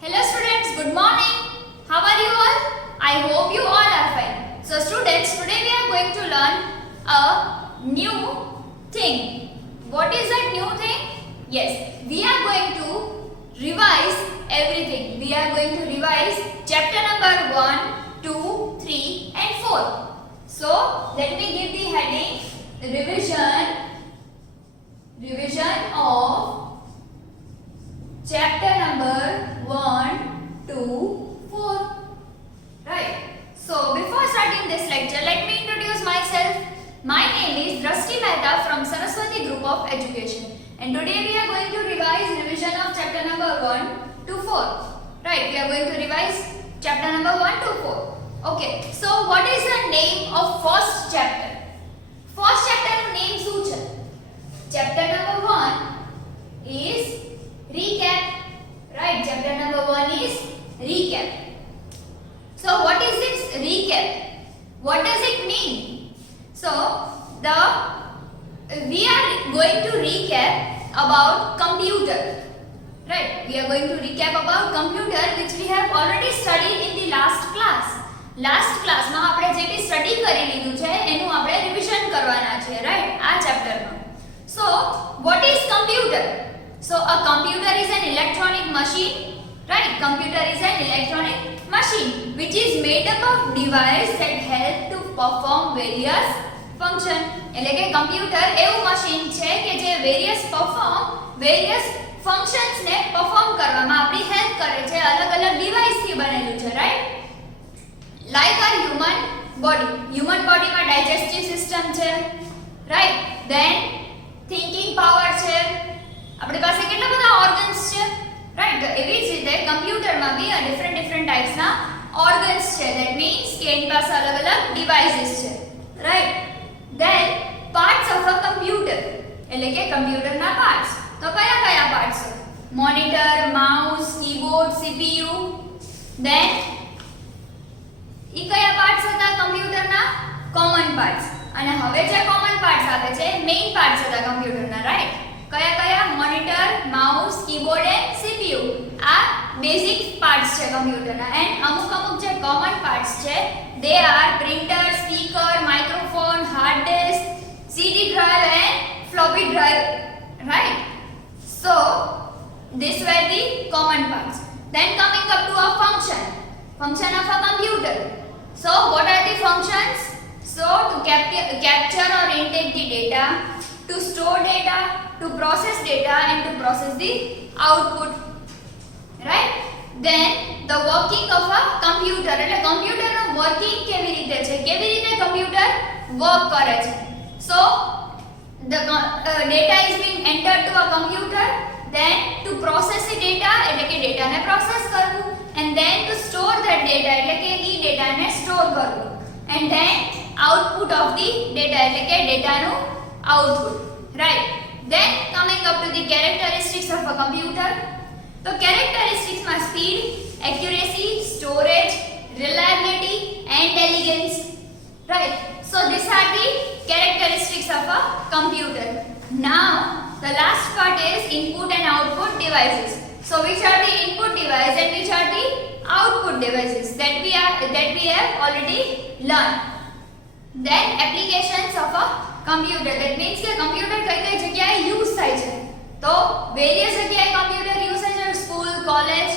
Hello students, good morning. How are you all? I hope you all are fine. So students, today we are going to learn a new thing. What is that new thing? Yes, we are going to revise everything. We are going to revise chapter number 1, 2, 3 and 4. So, let me give the heading revision of chapter number 1, 2, 4. Right. So before starting this lecture, let me introduce myself. My name is Drashti Mehta from Saraswati Group of Education. And today we are going to revise revision of chapter number 1 to 4. Right. We are going to revise chapter number 1 to 4. Okay. So what is the name of first chapter? First chapter નું name શું છે? Chapter number 1 is recap. Right, chapter number 1 is recap. So what is this recap? What does it mean? So we are going to recap about computer. Right, we are going to recap about computer which we have already studied in the last class. Last class માં આપણે જે B study કરી લીધું છે એનું આપણે revision કરવાના છે, રાઈટ, આ ચેપ્ટરમાં. So what is computer? So a computer is an electronic machine, right? Computer is an electronic machine which is made up of device that help to perform various function. એટલે કે computer એવું machine છે કે જે various functions ને perform કરવામાં આપણી help કરે છે. અલગ-અલગ device થી બનેલું છે, right? Like our human body માં digestive system છે, right? Then thinking power છે. આપણી પાસે કેટલા બધા ઓર્ગન્સ છે, રાઈટ? તો એવી જ રીતે કમ્પ્યુટરમાં બી ડિફરન્ટ ટાઈપ્સના ઓર્ગન્સ છે. ધેટ મીન્સ કે એની પાસે અલગ-અલગ ડિવાઇસીસ છે, right? Then parts of a computer, એટલે કે કમ્પ્યુટરના પાર્ટ્સ. તો કયા પાર્ટ્સ છે? Monitor, mouse, keyboard, CPU. Then ઈ કયા પાર્ટ્સ હતા કમ્પ્યુટરના? Common parts. અને હવે જે કોમન પાર્ટ્સ આવે છે મેઇન પાર્ટ્સ હતા કમ્પ્યુટરના, રાઈટ? કયા monitor, mouse, keyboard and CPU આ બેઝિક પાર્ટ્સ છે કમ્પ્યુટરના. એન્ડ અમુક જે કોમન પાર્ટ્સ છે they are printer, speaker, microphone, hard disk, CD drive and floppy drive, right? So these were the common parts. Then coming up to a function of a computer. So what are the functions? So to capture or intake the data, to store data, to process data and to process the output, right? Then the working of a computer, એટલે computer નું working કેવી રીતે છે, કેવી રીતે computer work કરે છે. So the data is being entered to a computer, then to process the data એટલે કે data ને process કરવું, and then to store that data એટલે કે ઈ data ને store કરવું, and then output of the data એટલે કે data નું output, right? Then coming up to the characteristics of a computer. So characteristics માં speed, accuracy, storage, reliability and elegance, right? So these are the characteristics of a computer. Now the last part is input and output devices. So which are the input device and which are the output devices that we have already learned. Then applications of a computer, that means કે computer કઈ જગ્યાએ use થાય છે. તો various જગ્યાએ computer use થાય છે, school, college,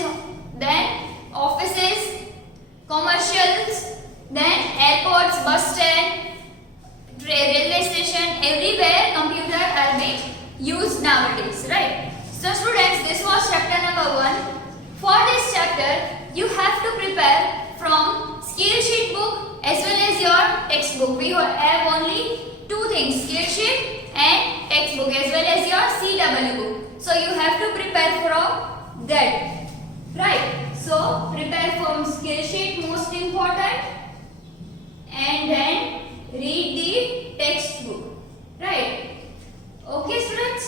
then offices, commercials, then airports, bus stand, railway station, everywhere computer are being used nowadays, right? So students, this was chapter number 1. For this chapter you have to prepare from skill sheet book as well as your textbook. We have only two things, skill sheet and textbook, as well as your CW book. So you have to prepare from that, right? So prepare from skill sheet, most important, and then read the textbook, right? Okay students,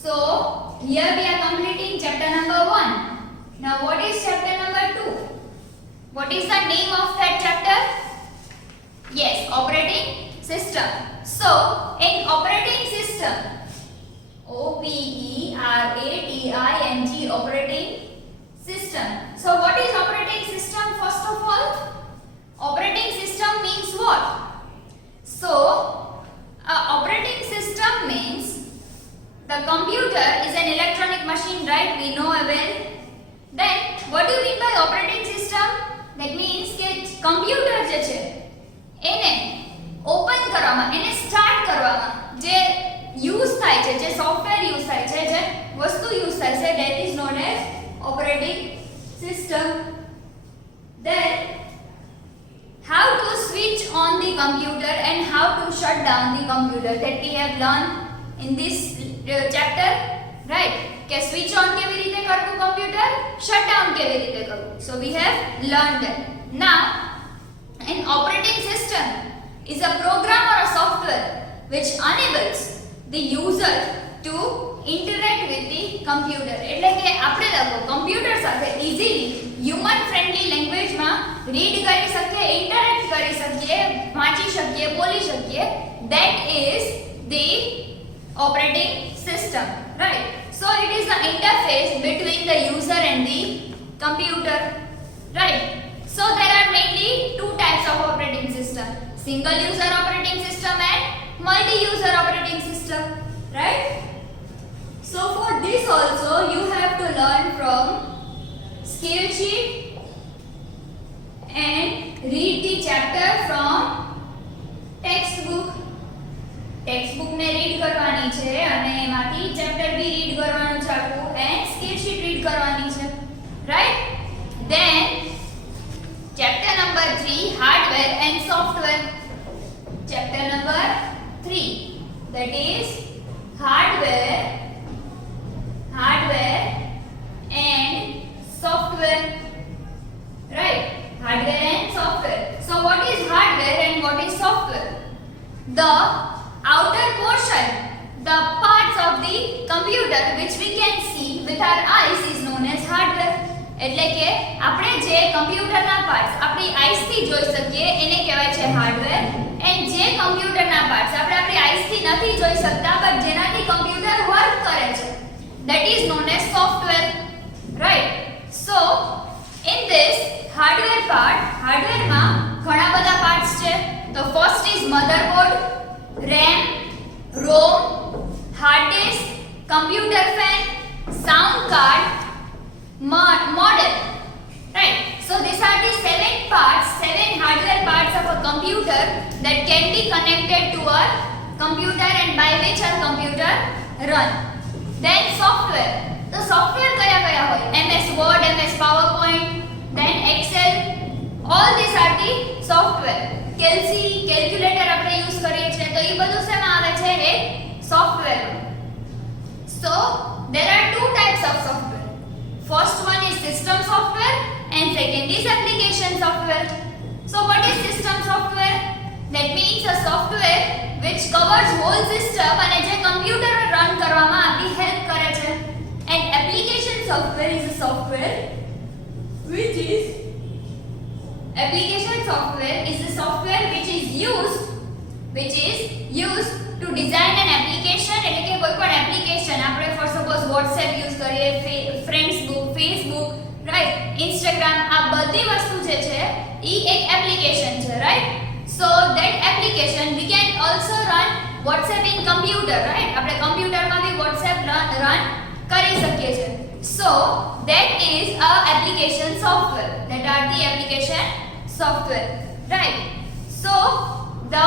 so here we are completing chapter number 1. Now what is chapter number 2? What is the name of that chapter? Yes, operating system. So in operating system, OPERATING, operating system, system. So what is operating system first of all? Operating system means what? So operating system means the computer is an electronic machine, right? We know well. Then what do you mean by operating system? That means કે computer જે છે એને open કરવામાં, એને start કરવામાં જે use થાય છે, જે સોફ્ટવેર યુઝ થાય છે, જે વસ્તુ યુઝ થાય છે, that is known as operating system. Then how to switch on the computer and how to shut down the computer, that we have learned in this chapter, right? કે switch on કેવી રીતે કરવું computer, shut down કેવી રીતે કરવું. So we have learned that. Now an operating system is a program or a software which enables the user to interact with the computer. એટલે કે આપણે લોકો કમ્પ્યુટર સાથે easily human friendly language માં read કરી શકીએ, interact કરી શકીએ, વાંચી શકીએ, બોલી શકીએ. That is the operating system, right? So it is the interface between the user and the computer, right? So there are mainly two types of operating system: single user operating system and multi user operating system, right? So for this also you have to learn from skill sheet and read the chapter from textbook. Textbook ને read કરવાની છે અને એમાંથી chapter B read કરવાનું છે આખું and skill sheet read કરવાની છે, right? Then chapter number 3 hardware and software. Chapter number 3 that is hardware and software, right? Hardware and software. So what is hardware and what is software? The outer portion, the parts of the computer which we can see with our eyes is known as hardware. એટલે કે આપણે જે કમ્પ્યુટરના parts આપણી ice થી જોઈ શકીએ એને કહેવાય છે હાર્ડવેર, એન્ડ જે કમ્પ્યુટરના પાર્ટ્સ આપણે આપણી આઈસ થી નથી જોઈ શકતા બટ જેનાથી કમ્પ્યુટર વર્ક કરે છે, that is known as software, right? So in this hardware part, hardware માં ઘણા બધા પાર્ટ્સ છે. The first is motherboard, RAM, ROM, hard disk, computer fan, sound card, modem, right? So these are the 7 parts, 7 hardware parts of a computer that can be connected to a computer and by which our computer run. Then software. The software kaya hoy? MS Word, MS PowerPoint, then Excel, all these are the software. Calculator આપણે use કરીએ છીએ તો એ બધું શેમાં આવે છે? એ software. So there are two types of software. First one is system software and second is application software. So what is system software? That means a software which covers whole system અને જે computer run કરવામાં આપણી help કરે છે. And application software is a software which is Application software is the software which is used to design an application. એટલે કે કોઈ પણ એપ્લિકેશન આપણે ફોર સપોઝ WhatsApp યુઝ કરીએ, friends book, Facebook, right, Instagram, આ બધી વસ્તુ જે છે એ એક એપ્લિકેશન છે, right? So that application we can also run WhatsApp in computer, right? આપણે કમ્પ્યુટરમાં બી WhatsApp રન કરી શકીએ છીએ. So that is a application software. That are the application software, right? So the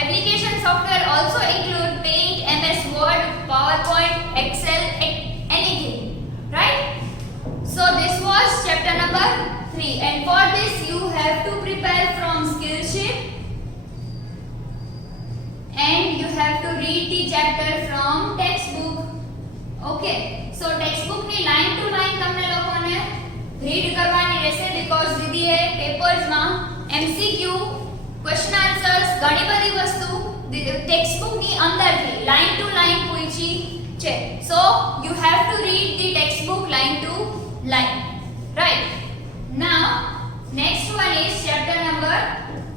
application software also include Paint, MS Word, PowerPoint, Excel, anything, right? So this was chapter number 3 and for this you have to prepare from skill sheet and you have to read the chapter from textbook. Okay, so textbook ની line to line તમને લોકોને read કરવાની રહેશે because દીદીએ papers માં MCQ question answers ઘણી બધી વસ્તુ textbook ની અંદરથી લાઈન ટુ લાઈન પૂછી છે. So you have to read the textbook line to line, right? Now next one is chapter number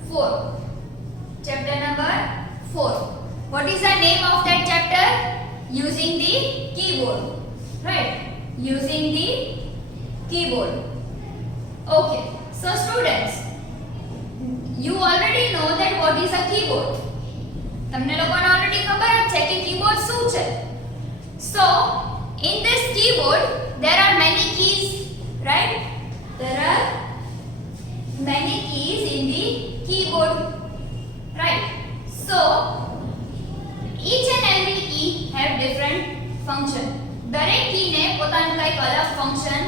4. Chapter number 4. What is the name of that chapter? Using the keyboard, right? Using the keyboard. Okay, so students, you already know that what is a keyboard. તમને લોકોને already ખબર જ છે કે keyboard શું છે. So in this keyboard there are many keys, right? There are many keys in the keyboard, right? So each and every key have different function. દરેક કી ને પોતાનું કંઈક અલગ ફંક્શન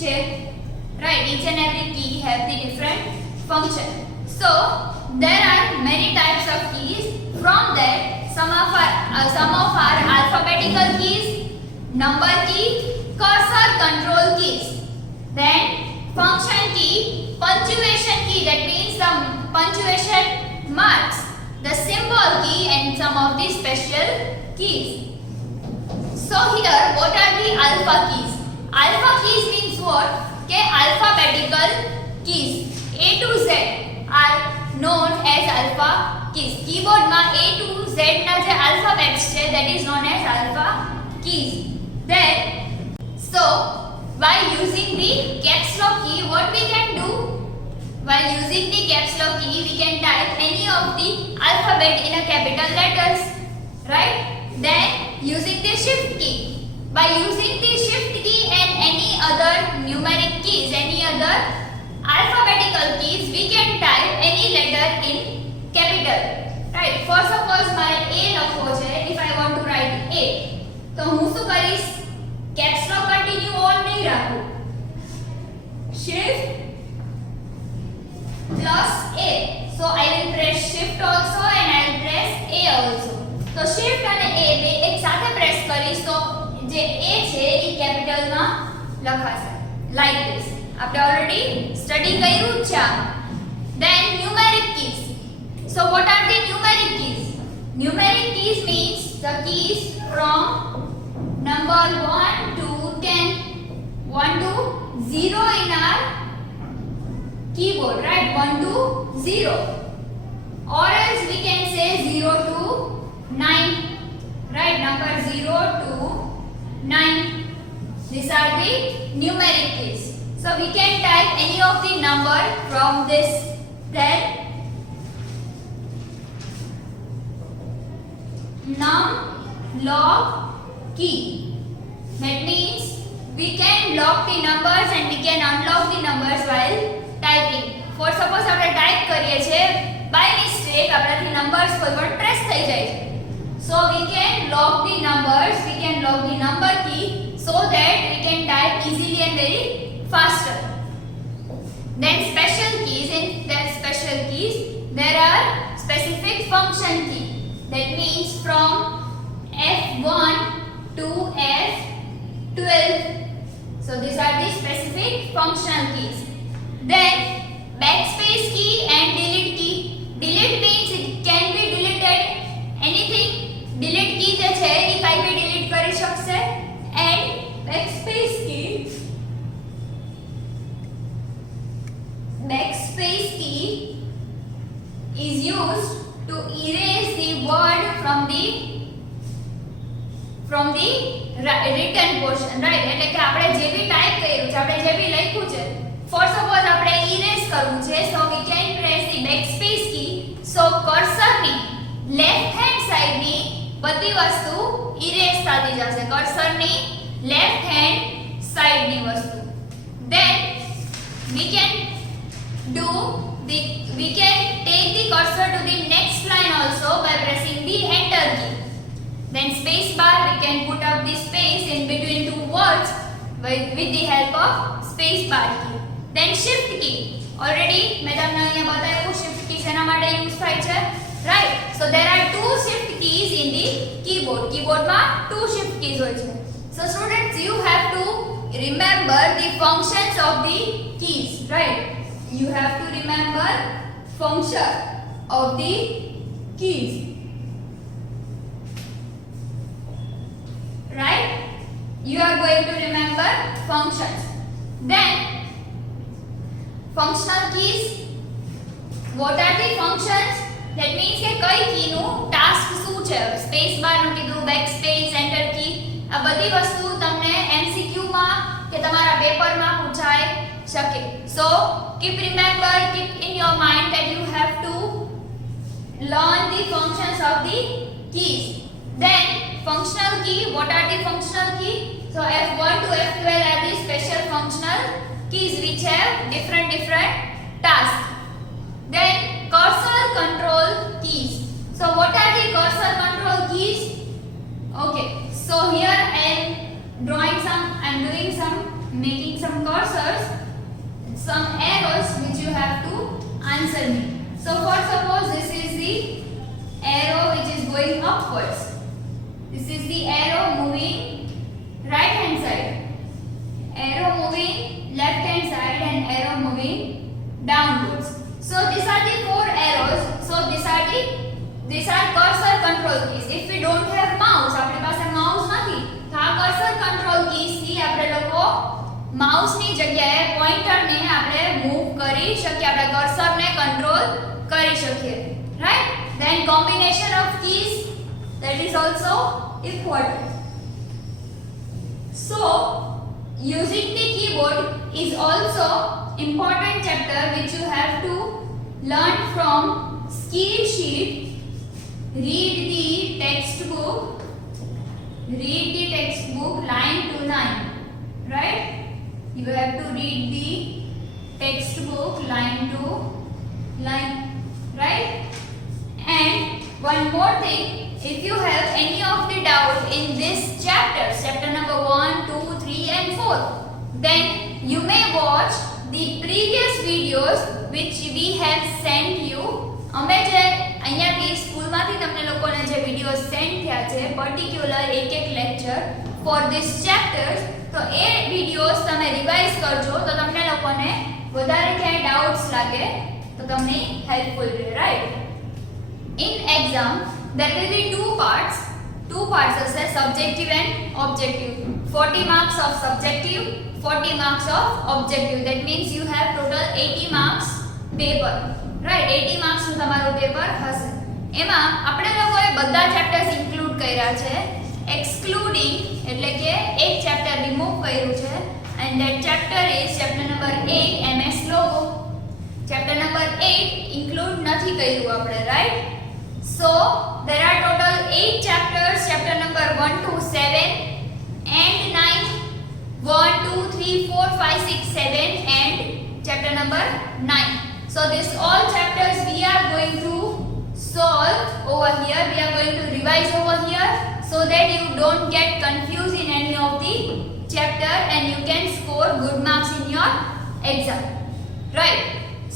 છે, right? Each and every key have the different function. So there are many types of keys. From that, some of our alphabetical keys, number key, cursor control keys. Then function key, punctuation key, that means the punctuation marks, the symbol key, and some of the special keys. So here, what are the alpha keys? Alpha keys means what? Okay, alphabetical keys. A to Z are known as alpha keys. Keyboard ma A to Z na je alphabets che, that is known as alpha keys. Then, so while using the caps lock key, what we can do? While using the caps lock key, we can type any of the alphabet in a capital letters, right? Then using the shift key. By using the shift key and any other numeric keys, any other alphabetical keys, we can type any letter in capital, right? For suppose મારે A લખવો છે, if I want to write A, તો હું શું કરીશ? caps lock continue on નહીં રાખું, shift plus A. So I will press shift also and I will press A also. તો shift અને A બે એક સાથે પ્રેસ કરીશ તો જે A છે એ કેપિટલ માં લખાશે, like this. આપણે already study કર્યું છે આ. Then numeric keys. So what are the numeric keys? Numeric keys means the keys from number 1 to 10, 1 to 0 in our keyboard, right? 1 to 0, or else we can say 0 to 9, right? Number 0 to 9. These are the numeric keys. So we can type any of the number from this. Then num lock key, that means we can lock the numbers and we can unlock the numbers while typing. For suppose આપણે type કરીએ છે, by mistake આપણાથી numbers કોઈ પણ press થઈ જાય છે, so we can lock the numbers, we can lock the number key so that we can type easily and very faster. Then special keys, in that special keys there are specific function key, that means from F1 to F12. So these are the specific functional keys. Then backspace key and delete key. Delete means it can be deleted, anything. Delete key જે છે એ કઈ બી delete કરી શકશે. And backspace key, backspace key is used to erase the word from the written portion, right? એટલે કે આપણે જે બી type કર્યું છે, આપણે જે બી લખ્યું છે, for suppose આપણે erase કરવું છે, so we can press the backspace key, so cursor ની left hand side ની બધી વસ્તુ erase થતી જશે, cursor ની left hand side ની વસ્તુ. Then we can take the cursor to the next line also by pressing the enter key. Then space bar, we can put up the space in between two words with the help of space bar key. Then shift key, already મેં તમને અહીંયા બતાવ્યું shift key શેના માટે use થાય છે, right? So there are two shift keys in the keyboard. Keyboard માં two shift keys હોય છે. So students, you have to remember the functions of the keys, right? You have to remember function of the keys, right? You are going to remember functions. Then functional keys, what are the functions? That means કે કઈ કી નું task શું છે, space bar નું કીધું, back space, enter key, આ બધી વસ્તુ તમને MCQ માં કે તમારા પેપર માં શકે. So keep in your mind that you have to learn the functions of the keys. Then functional key, what are the functional key? So F1 to F12 are the special functional keys which have different tasks. Then cursor control keys. So what are the cursor control keys? Okay, so here I am making some cursors, some arrows which you have to answer me. So for suppose this is the arrow which is going upwards. This is the arrow moving right hand side, arrow moving left hand side, and arrow moving downwards. So these are the four arrows. So these are cursor control keys. If we don't have mouse, આપણી પાસે mouse નથી, તો આ cursor control keys થી આપણે લોકો mouse ની જગ્યાએ pointer ને આપણે move કરી શકીએ, આપણે cursor ને control કરી શકીએ, right? Then combination of keys, that is also important. So using the keyboard is also important chapter which you have to learn from skill sheet. Read the textbook line to line, right? You have to read the textbook line to line, right? And one more thing, if you have any of the doubt in this chapter number 1, 2, 3 and 4, then you may watch the previous videos which we have sent you. અમે જે અહીંયાથી સ્કૂલમાંથી તમને લોકોને જે video send થયા છે particular એક લેક્ચર ફોર ધીસ ચેપ્ટર્સ, તો એ વિડિયોઝ તમે રિવાઇઝ કરજો તો તમને લોકોને વધારે ક્યાંય ડાઉટ્સ લાગે તો તમને હેલ્પફુલ રહે, right? In exam there will be two parts હશે, subjective and objective. 40 marks of subjective, 40 marks of objective. That means you have total 80 marks paper, right? 80 marks નું તમારું પેપર હશે. એમાં આપણે લોકોએ બધા ચેપ્ટર્સ ઇન્ક્લુડ કર્યા છે, એક્સક્લુડિંગ એટલે કે એક ચેપ્ટર રિમૂવ કર્યું છે, and that chapter is chapter number 8 MS logo. Chapter number 8 include નથી કર્યું આપણે, right? So there are total 8 chapters, chapter number 1 to 7 and 9, 1 2 3 4 5 6 7 and chapter number 9. So this all chapters we are going to solve over here, we are going to revise over here so that you don't get confused in any of the chapter and you can score good marks in your exam, right?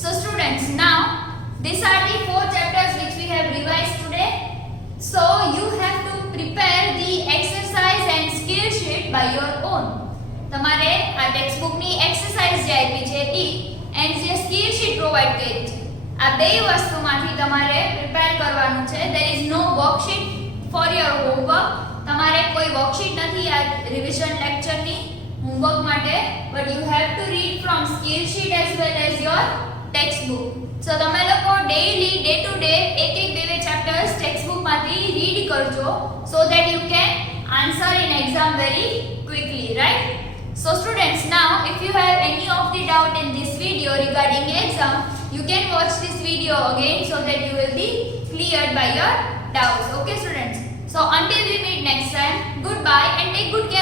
So students, now these are the 4 chapters which we have revised today. So you have to prepare the exercise and skill sheet by your own. તમારે આ text book ની exercise જે આપી છે ઈ and જે skill sheet provide કરી છે, આ બે વસ્તુમાંથી તમારે પ્રિપેર કરવાનું છે. there is no worksheet for your homework. તમારે કોઈ વર્કશીટ નથી આ રિવિઝન લેક્ચર ની હોમવર્ક માટે, but you have to read from skill sheet as well as your textbook. So તમે લોકો ડેઈલી ડે ટુ ડે એક બે ચેપ્ટર્સ ટેક્સ્ટબુક માંથી રીડ કરજો so that you can answer in exam very quickly, right? So students, now if you have any of the doubt in this video regarding exam, you can watch this video again so that you will be cleared by your doubts. Okay students, so until we meet next time, goodbye and take good care.